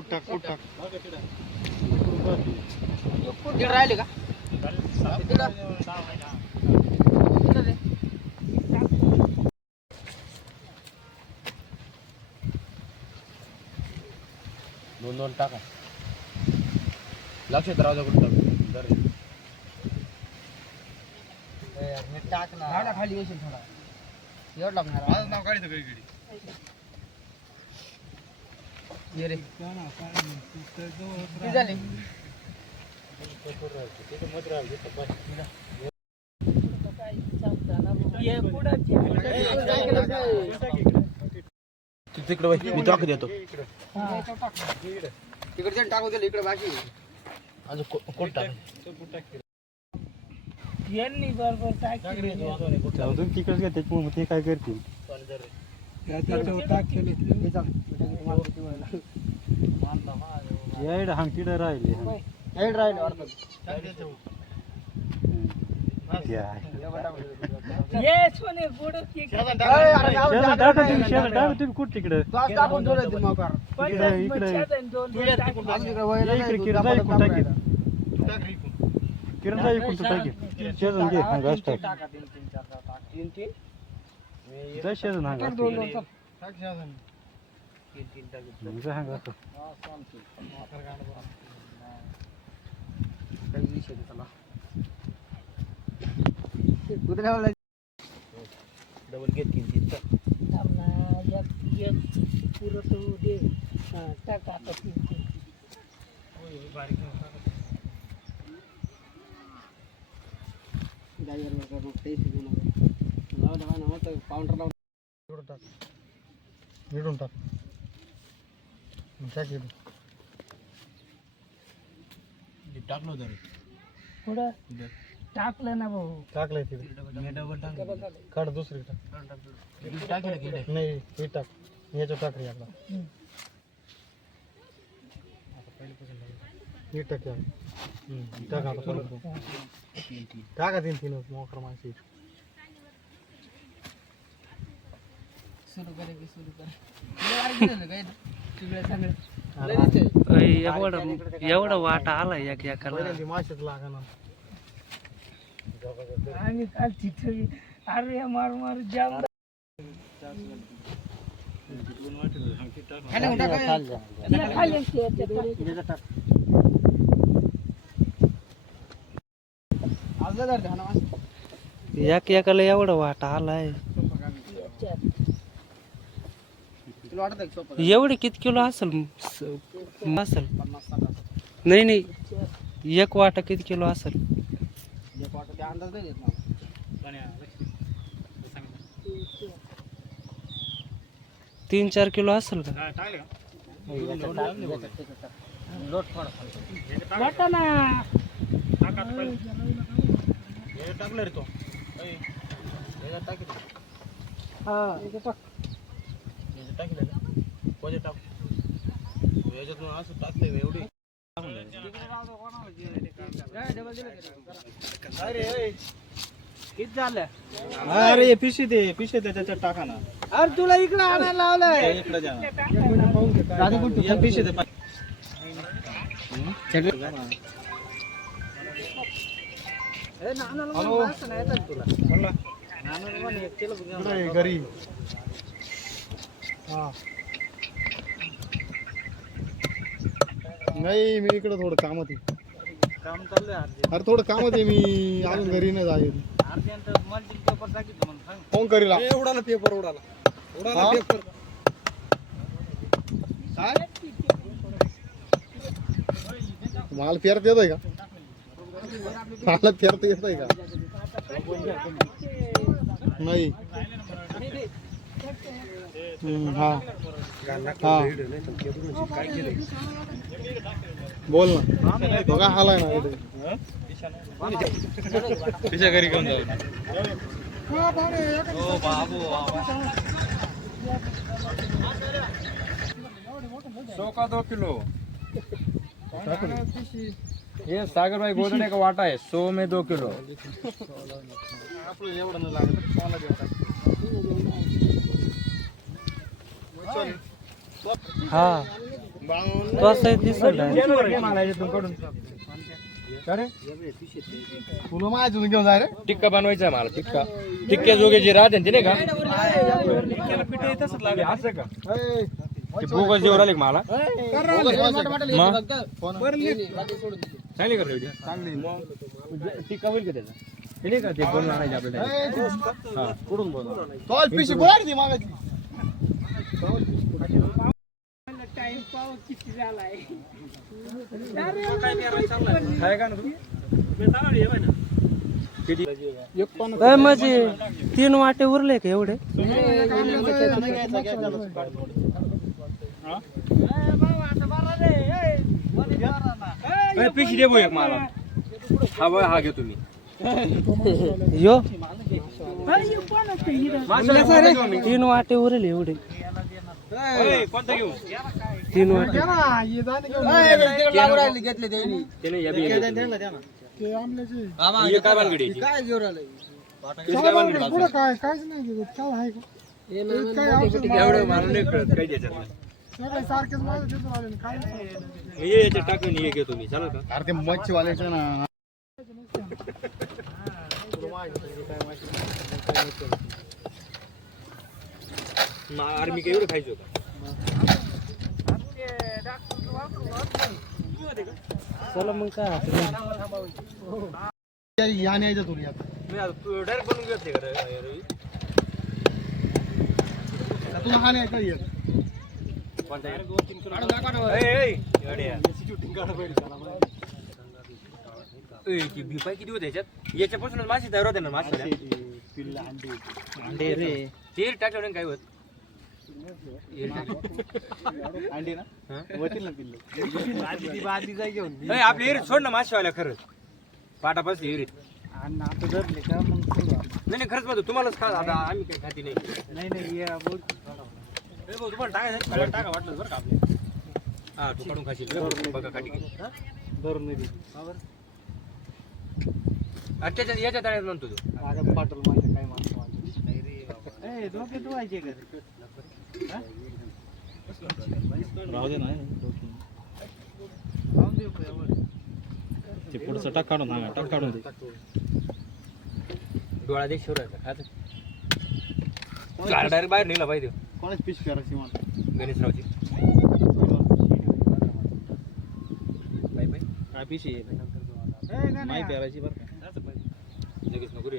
कुठ टाक राहिले का दोन टाका लक्षात राहू द्या कुठं टाक ना खाली येशील थोडा एवढं लागणार आज नाव काढित काही ये रे किती झाले तिकडे मी टाक देतो तिकडे टाकू दिलं इकडे बाकी अजून कोण टाक यांनी बरोबर तुम्ही तिकडे घ्या त्याच्यामुळे ते काय करतील यायड हांगतीड राहिले तुम्ही कुठ तिकडे किरण जाई कुठं टाकी शेजन घे हा घास टाक जा शेजन हा घास जा हा घास डबल घेत किती पाउंडर लावून मिळून टाक टाकलं होतं पुढं टाकलं ना भाऊ टाकलंय तिथे डबल टाक काढ दुसरी टाक नाही हे टाक याच्या टाक रे आपला हे टाक टाक आता टाका तीन मोकर माणसी सुरू कर एवढा वाटा आला एकाला माशाच लागा ना आम्ही काल तिथे अरे मार जाम एकाला एवढा वाटा आलाय एवढे किती किलो असेल नाही एक वाटा किती किलो असेल अंदाज नाही देत मला 3-4 किलो असेल का टाकलं रे तो टाकले एवढी किती झालं अरे पिशी त्याच्यात टाका ना अरे तुला इकडे आणायला लावलंय इकडे जा पिशी दे घरी नाही मी इकडे थोडं कामात आहे काम चाललंय अरे थोडं कामात आहे मी अजून घरी नाही जाईल अर्जंट मल्चिंग पेपर टाकीत म्हणून फोन करील उडाला पेपर उडाला पेपर काय माल फेरता येतोय का मला फेरता येतोय का नाही हा बोल ना बघा आलाय ना तिच्या घरी घेऊन जाऊ बाबू 100 का 2 किलो ये सागर भाई गोदने का वाटा है 100 में 2 किलो आपलं एवढं नाही लागत हा तो असं दिसत तुला माझ्या घेऊन जाय रे. टिक्का बनवायचा आहे मला टिक्का टिक्क्या जोगे जे राहते ते नाही का असं का ते बोगस जेवढं आले का मला चांगली कर चांगली टिक्का होईल का त्याचा ते नाही का ते बनवून आणायचे आपल्याला हा कुठून बोला तो पिशी बोला ती मागायची. काय का ना तू किती म्हणजे 3 वाटे उरले का एवढे पिशी दे एक मला हा बघ हा घेतो मी यो 3 वाटे उरले एवढे कोणता घेऊ 3 वाटे घेतले त्यांनी ते नाही या बी ते आमल्याची हे काय बांधगडी काय घेऊन राहिले पुढं काय काहीच नाही देत. काय आहे का काय औषध एवढं मला नाही कळत काही त्याच्यात सगळे सारखेच माझं तिथून आले काय हे याच्यात टाकून हे घेतो मी चालेल का अरे ते मच्छीवाल्याचे ना अरे मी काय एवढं खायचो का चला मग काय या न्यायचं तुला यात. मी तू डायरेक्ट बनवून घेतले का रवी तुला हा न्यायचा एक. भिपाय किती होते याच्यात याच्यापासूनच मासे तयार होते ना मासे अंडे रे ते टाकल्यावर काय होत अंडी ना होतील ना पिल्ले. आपल्या एरीत सोड ना मासेवाल्या खरंच पाटा बसली एरीत आणि आता धरले का मग नाही खरंच म्हणतो तुम्हालाच खा आता आम्ही काही खाती नाही नाही तुम्हाला टाकायचं टाका वाटलं बरं का आपल्या हा तू काढून खाशील बघा काठी धरून नाही त्याच्यात याच्या तळ्यात म्हणतो तू माझ्या पाटोल माझ्या काय माणसं डोके धुवायचे का राहू दे ना ते पुढचं टाक काढून टाक काढून दे डोळा दे शिवरायचा खात डायरेक्ट बाहेर निघला पाहिजे कोणाच पिश करायची मला गणेशरावची बाय बाय काय पिशी नाही पेरायची बरं का लगेच नको रे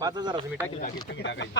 5,000 मी टाकेल तुम्ही टाकायची